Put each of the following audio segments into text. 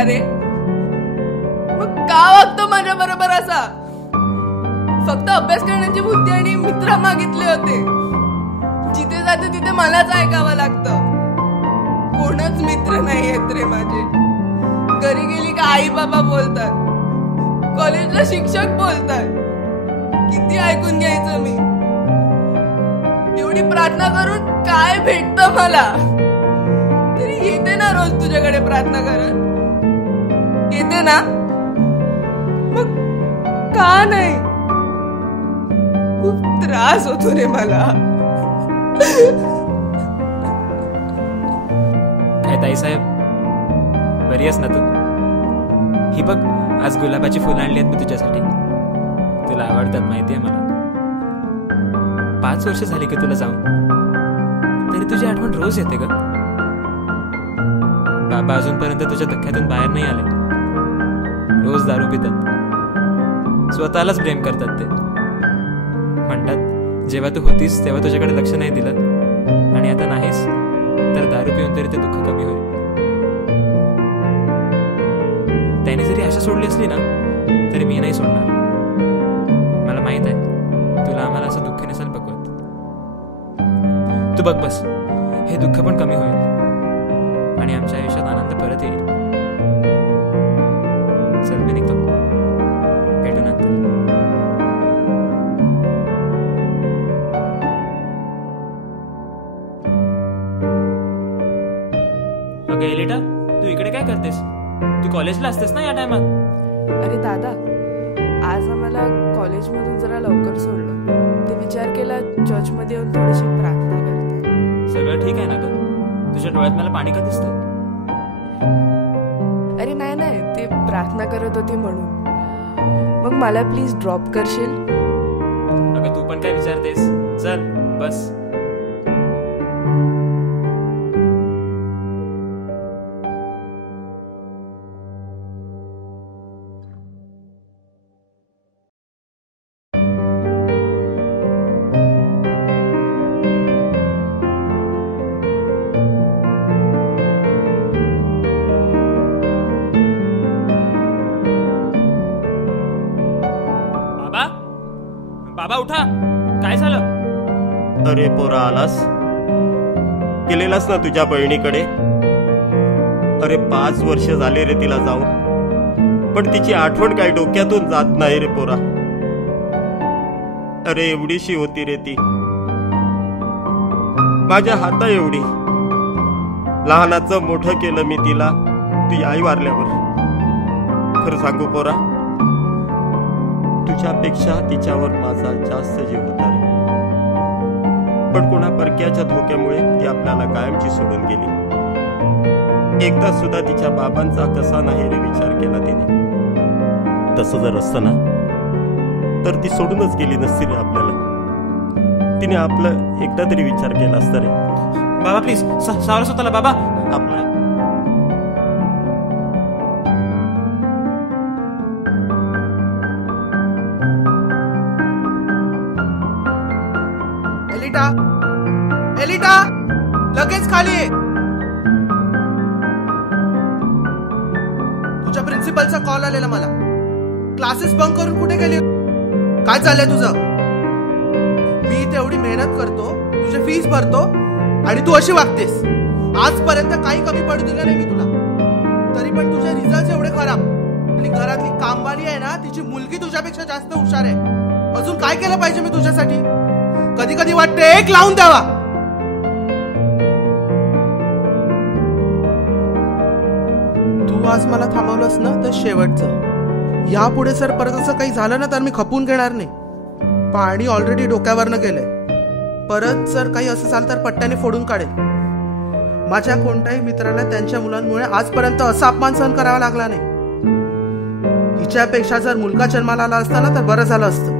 का रे? मग का वागतो माझ्या बरोबर असा? फक्त अभ्यास करण्याची बुद्धी आणि मित्र मागितले होते. जिथे जाते तिथे मलाच ऐकावं लागतं. कोणच मित्र नाही आहेत रे माझे. घरी गेली का आई बाबा बोलतात, कॉलेजला शिक्षक बोलतात. किती ऐकून घ्यायचं मी? एवढी प्रार्थना करून काय भेटतं मला? तरी येते ना रोज तुझ्याकडे प्रार्थना करत, येते ना? मग का नाही? खूप त्रास होतो रे मला. काय ताई साहेब, बरी आहेस ना तू? ही बघ, आज गुलाबाची फुलं आणली आहेत मी तुझ्यासाठी. तुला आवडतात माहिती आहे मला. 5 वर्ष झाली की तुला जाऊन, तरी तुझी आठवण रोज येते ग. बाबा अजूनपर्यंत तुझ्या धक्क्यातून बाहेर नाही आले. रोज दारू पितात, स्वतःलाच ब्लेम करतात. ते म्हणतात जेव्हा तू होतीस तेव्हा तुझ्याकडे लक्ष नाही दिलं, आणि आता नाहीस तर दारू पिऊन तरी ते दुःख कमी होईल. त्याने जरी आशा सोडली असली ना तरी मी नाही सोडणार. मला माहित आहे तुला आम्हाला असं दुःख नसेल बघवत. तू बघ बस, हे दुःख पण कमी होईल आणि आमच्या आयुष्यात आनंद परत येईल. चल मी निघतो, भेटू नंतर. अगं एलिटा, तू इकडे काय करतेस? तू कॉलेजला असतेस ना या टायमात? अरे दादा, आज आम्हाला कॉलेजमधून जरा लवकर सोडलं. ते विचार केला चर्चमध्ये येऊन थोडीशी प्रार्थना करते. सगळं ठीक आहे ना ग? तुझ्या डोळ्यात मला पाणी का दिसतं? अरे नाही नाही, ते प्रार्थना करत होती म्हणून. मग मला प्लीज ड्रॉप करशील? अगं तू पण काय विचारतेस? चल बस. बाबा उठा, काय झालं? अरे पोरा, आलास? गेलेलास ना तुझ्या बहिणीकडे? अरे 5 वर्ष झाले रे तिला जाऊन, पण तिची आठवण काय डोक्यातून जात नाही रे पोरा. अरे एवढीशी होती रे ती, माझ्या हाता एवढी. लहानाचं मोठं केलं मी तिला तुझी आई वारल्यावर. खरं सांगू पोरा, तुझ्यापेक्षा तिच्यावर माझा जास्त जीव होता रे. पण कोणा परक्याच्या धोक्यामुळे ती आपल्याला कायमची सोडून गेली. एकदा सुद्धा तिच्या बाबांचा कसा नाही रे विचार केला तिने. तसं जर असतं ना तर ती सोडूनच गेली नसती रे आपल्याला. तिने आपलं एकदा तरी विचार केला असता रे. बाबा प्लीज सावरा स्वतःला बाबा. आपला एलिटा, एलिटा, लगेच खाली ये. तुझ्या प्रिन्सिपलचा कॉल आलेला मला. क्लासेस बंक करून कुठे गेली? काय चाललंय तुझं? मी तेवढी मेहनत करतो, तुझे फीस भरतो आणि तू अशी वागतेस. आजपर्यंत काही कमी पडू दिलं नाही मी तुला, तरी पण तुझे रिझल्ट एवढे खराब. आणि घरातली कामवाली आहे ना, तिची मुलगी तुझ्यापेक्षा जास्त हुशार आहे. अजून काय केलं पाहिजे मी तुझ्यासाठी? कधी कधी वाटते एक लावून द्यावा. तू आज मला थांबवलंस ना तर शेवटचं. यापुढे सर परत असं काही झालं ना तर मी खपून घेणार नाही. पाणी ऑलरेडी डोक्यावरनं गेलंय. परत जर काही असं झालं तर पट्ट्याने फोडून काढेल. माझ्या कोणत्याही मित्राला त्यांच्या मुलांमुळे आजपर्यंत असा अपमान सहन करावा लागला नाही. हिच्यापेक्षा जर मुलगा जन्माला आला असता ना तर बरं झालं असतं.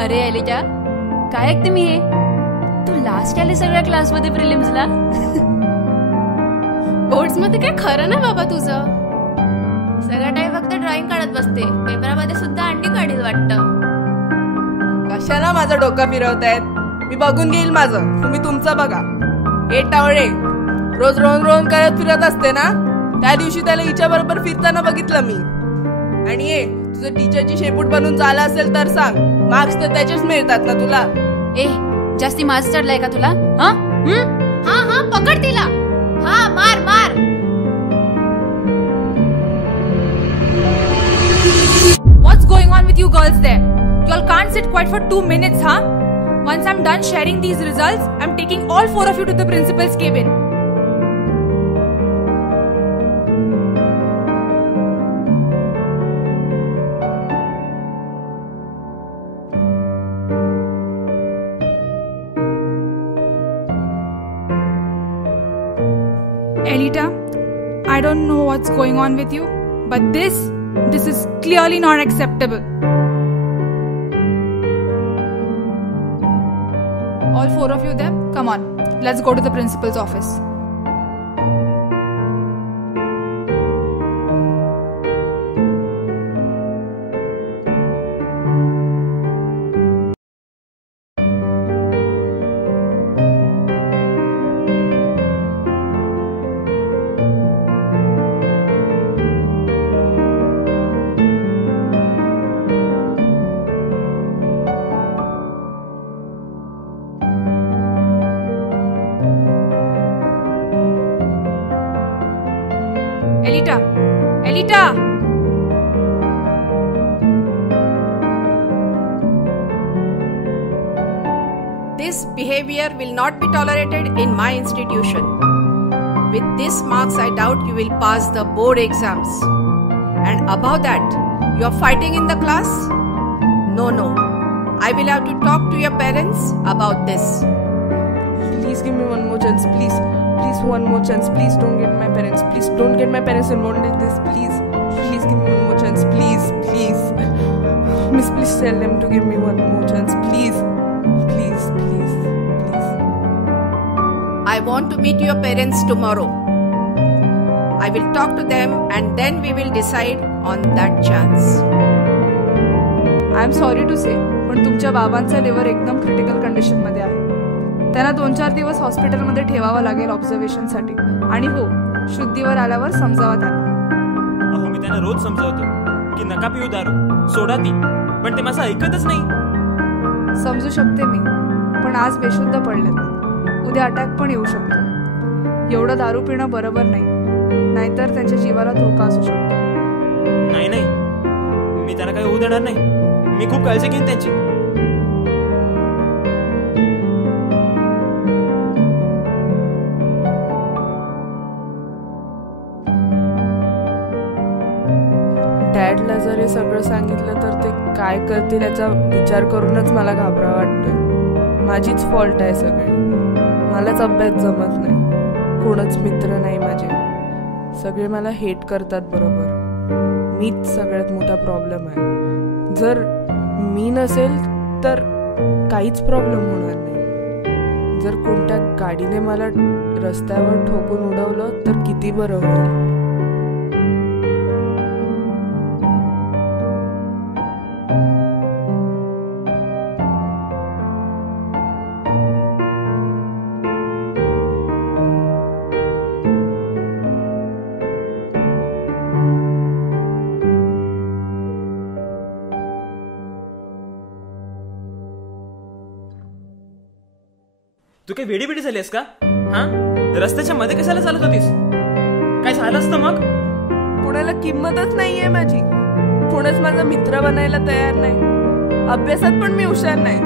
अरे एलिटा, काय ऐकते मी हे? तू लास्ट आले सगळ्या क्लासमध्ये प्रिलिम्सला. बोर्ड्स मध्ये काय खरं ना बाबा तुझं. सगळा टाइम फक्त ड्रॉइंग काढत बसते. पेपरामध्ये सुद्धा अंडी काढील वाटतं. कशाला माझं डोकं फिरवतायत? मी बघून घेईल माझं, तुम्ही तुमचं बघा. हे टावळे रोज रोन रोन करत फिरत असते ना, त्या दिवशी त्याला हिच्या बरोबर फिरताना बघितलं मी. आणि ये तुझं टीचरची शेपूट बनून झाला असेल तर सांग, मार्क्स तर त्याचेच मिळतात ना तुला. ए, जास्ती मार्क्स चढलाय का तुला? हा हा पकड तिला. हा, मार मार. What's going on with you girls there? You all can't sit quiet for 2 minutes, huh? Once I'm done sharing these results, I'm taking all 4 of you to the principal's cabin. Elita, I don't know what's going on with you, but this is clearly not acceptable. All 4 of you there, come on, let's go to the principal's office. Elita! This behavior will not be tolerated in my institution. With these marks, I doubt you will pass the board exams. And above that, you are fighting in the class? No. I will have to talk to your parents about this. Please give me one more chance, please. Please, one more chance. Please don't get my parents. Please don't get my parents involved in this. Please give me one more chance. Please. Miss, please tell them to give me one more chance. Please. I want to meet your parents tomorrow. I will talk to them and then we will decide on that chance. I am sorry to say, पण तुमच्या बाबांचा liver एकदम critical condition मध्ये आहे. त्यांना 2-4 दिवस हॉस्पिटलमध्ये ठेवावं लागेल ऑब्झर्वेशनसाठी. आणि हो, शुद्धीवर आल्यावर समजावा त्यांना. अहो, मी त्यांना रोज समजावतो की नका पिऊ दारू, सोडा ती, पण ते माझं ऐकतच नाही. समजू शकते मी, पण आज बेशुद्ध पडलेत. उद्या अटॅक पण येऊ शकतो. एवढं दारू पिणं बरोबर नाही, नाहीतर त्यांच्या जीवाला धोका असू शकतो. नाही, मी त्यांना काही होऊ देणार नाही. मी खूप काळजी घेईन त्यांची. डॅडला जर हे सगळं सांगितलं तर ते काय करतील याचा विचार करूनच मला घाबरा वाटतोय. माझीच फॉल्ट आहे सगळी. मलाच अभ्यास जमत नाही, कोणच मित्र नाही माझे. सगळे मला हेट करतात. बरोबर, मीच सगळ्यात मोठा प्रॉब्लेम आहे. जर मी नसेल तर काहीच प्रॉब्लेम होणार नाही. जर कोणत्या गाडीने मला रस्त्यावर ठोकून उडवलं तर किती बरं होईल. तू काही वेडी झालीस का? हा, रस्त्याच्या मध्ये कशाला चालत होतीस? काय झालं असतं मग? पुण्याला किंमतच नाहीये माझी. पुणेच माझा मित्र बनायला तयार नाही. अभ्यासात पण मी हुशार नाही.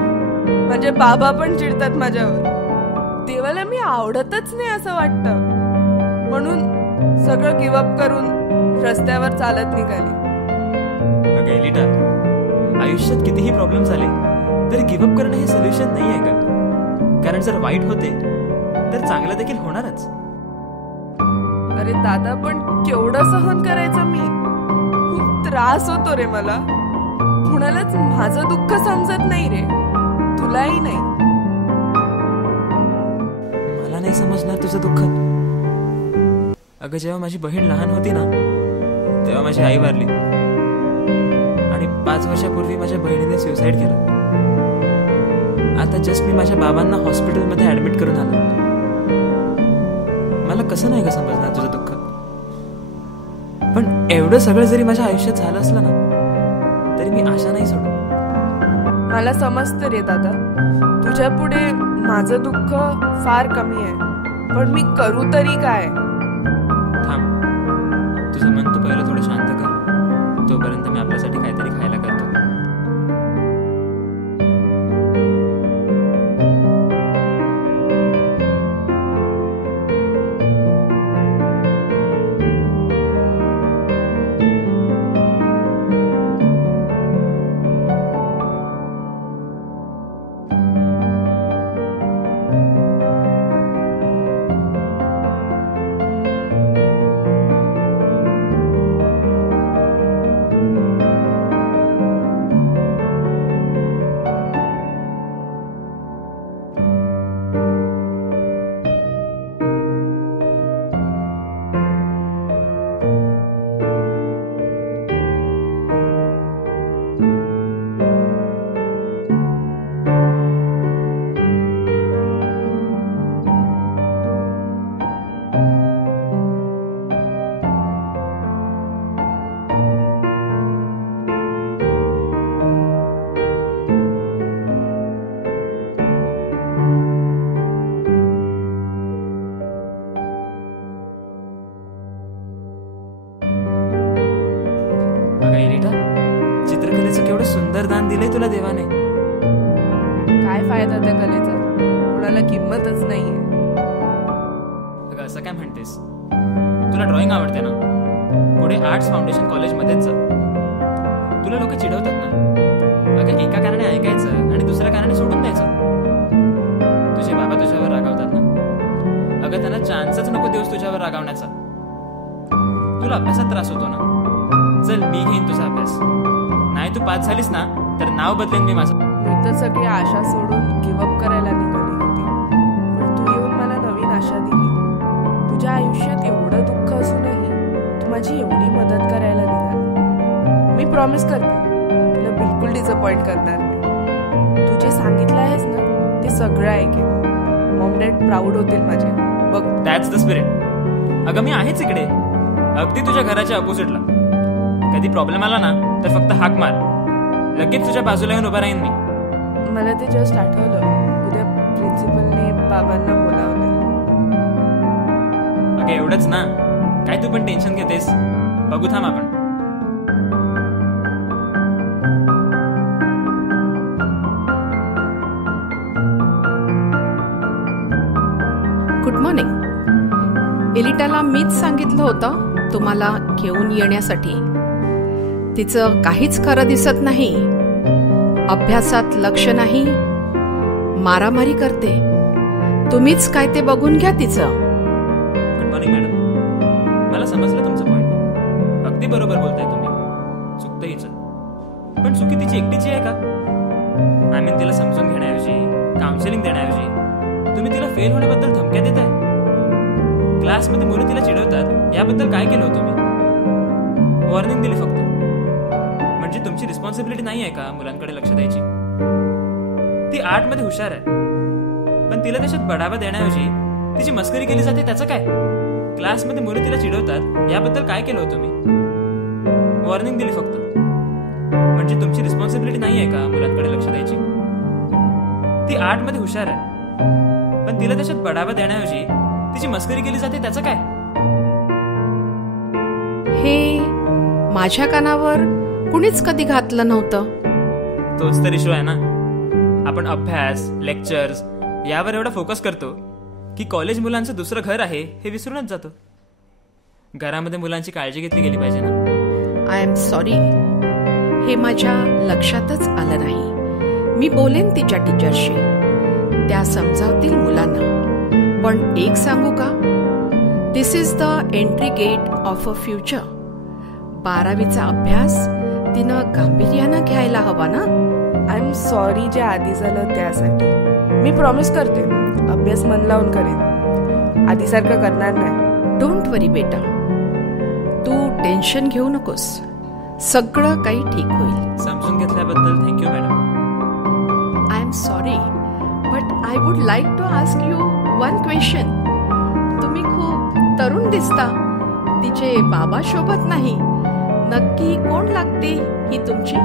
माझे बाबा पण चिडतात माझ्यावर. देवाला मी आवडतच नाही असं वाटतं. म्हणून सगळं गिव्हअप करून रस्त्यावर चालत निघाली. अगं एलिटा, आयुष्यात कितीही प्रॉब्लेम झाले तरी गिव्हअप करणं हे सोल्युशन नाही आहे का? कारण जर वाईट होते तर चांगलं देखील होणारच. अरे दादा, पण केवढं सहन करायचं मी. खूप त्रास होतो रे मला. कुणालाच माझं दुःख समजत नाही रे. काही नाही. मला नाही समजणार तुझं दुःख. अगं जेव्हा माझी बहीण लहान होती ना तेव्हा माझी आई वारली आणि 5 वर्षापूर्वी माझ्या बहिणीने सुसाईड केलं. आता जस्ट मी माझ्या बाबांना हॉस्पिटलमध्ये ऍडमिट करून आलो. मला कसं नाही का समजणार तुझं दुःख. पण एवढं सगळं जरी माझ्या आयुष्यात झालं असलं ना तरी मी आशा नाही सोडत. मला समजतं रे दादा, तुझ्या पुढे माझं दुःख फार कमी आहे, पण मी करू तरी काय. थांब, तुझं मन तू पहिलं थोडं शांत कर. तोपर्यंत मी आपल्यासाठी काहीतरी खायला करतो. चित्रकलेचं केवढं सुंदर दान दिलंय तुला देवाने. काय फायदा त्या कलेचा, कोणाला किंमतच नाहीये. अगं असं काय म्हणतेस? तुला ड्रॉइंग आवडते ना, पुढे आर्ट्स फाउंडेशन कॉलेजमध्येच जा. तुला लोक चिडवतात ना, अगं एका कारणाने ऐकायचं आणि दुसऱ्या कारणाने सोडून द्यायचं. तुझे बाबा तुझ्यावर रागावतात ना, अगं त्यांना चान्सच नको देऊस तुझ्यावर रागावण्याचा. तुला अभ्यासात त्रास होतो ना, चल मी घेईन तुझा अभ्यास. नाही तू पास झालीस ना तर नाव बदलेन मी माझं. मी तर सगळी आशा सोडून गिव्हअप करायला निघाली होती, पण तू येऊन मला नवीन आशा दिली. तुझ्या आयुष्यात एवढं दुःख असूनही तू माझी एवढी मदत करायला निघाली. मी प्रॉमिस करते तुला बिलकुल डिसअपॉइंट करणार नाही. तू जे सांगितलं आहेस ना ते सगळं ऐकेन. मॉम डॅड प्राऊड होतील माझे. बघ, दॅट्स द स्पिरिट. अगं मी आहेच इकडे, अगदी तुझ्या घराच्या अपोजिटला. कधी प्रॉब्लेम आला ना तर फक्त हाक मार, लगेच तुझ्या बाजूला येऊन उभा राहीन मी. मला ते जस्ट आठवलं, उद्या प्रिन्सिपलने बाबांना बोलावलं. अगं एवढंच ना, काय तू पण टेन्शन घेतेस. बघू थांब आपण. Good morning. एलिटाला मीच सांगितलं होतं तुम्हाला घेऊन येण्यासाठी. तिचं काहीच खरं दिसत नाही, अभ्यासात लक्ष नाही, मारामारी करते. तुम्हीच काय ते बघून घ्या तिचं. गुड मॉर्निंग मॅडम, मला समजलं तुमचं पॉइंट. अगदी बरोबर बोलताय तुम्ही. चुकतं हिचं, पण चुकी तिची एकटीची आहे का? आय मीन तिला समजून घेण्याऐवजी, काउन्सिलिंग देण्याऐवजी तुम्ही तिला फेल होण्याबद्दल धमक्या देताय. क्लासमध्ये मुलं तिला चिडवतात, याबद्दल काय केलं होतं तुम्ही? वॉर्निंग दिली फक्त. म्हणजे तुमची रिस्पॉन्सिबिलिटी नाही आहे का मुलांकडे लक्ष द्यायची? ती आर्टमध्ये हुशार आहे, पण तिला त्याच्यात बढावा देण्याऐवजी तिची मस्करी केली जाते. त्याचं काय? क्लासमध्ये मुलं तिला चिडवतात, याबद्दल काय केलं होतं मी? वॉर्निंग दिली फक्त. म्हणजे तुमची रिस्पॉन्सिबिलिटी नाही आहे का मुलांकडे लक्ष द्यायची? ती आर्टमध्ये हुशार आहे, पण तिला त्याच्यात बढावा देण्याऐवजी तिची मस्करी केली जाते. त्याचं काय? हे माझ्या कानावर कुणीच कधी घातलं नव्हतं. तोच तर इशू आहे ना. आपण अभ्यास, लेक्चर्स यावर एवढा फोकस करतो की कॉलेज मुलांचं दुसरं घर आहे हे विसरूनच जातो. घरामध्ये मुलांची काळजी घेतली गेली पाहिजे ना. आय एम सॉरी, हे माझ्या लक्षातच आलं नाही. मी बोलेन तिच्या टीचरशी, त्या समजावतील मुलांना. पण एक सांगू का, this is the entry gate of a future. 12वीचा अभ्यास तिनं गांभीर्यानं घ्यायला हवा ना. आय एम सॉरी जे आधी झालं त्यासाठी. मी प्रॉमिस करते अभ्यास मन लावून करेन, आधीसारखं करणार नाही. डोंट वरी बेटा, तू टेन्शन घेऊ नकोस, सगळं काही ठीक होईल. समजून घेतल्याबद्दल thank you madam. I am sorry but I would like to ask you one question. तुम्ही खूप तरुण दिसता, तिचे बाबा शोभत नाही. नक्की कोण लागते ही तुमची?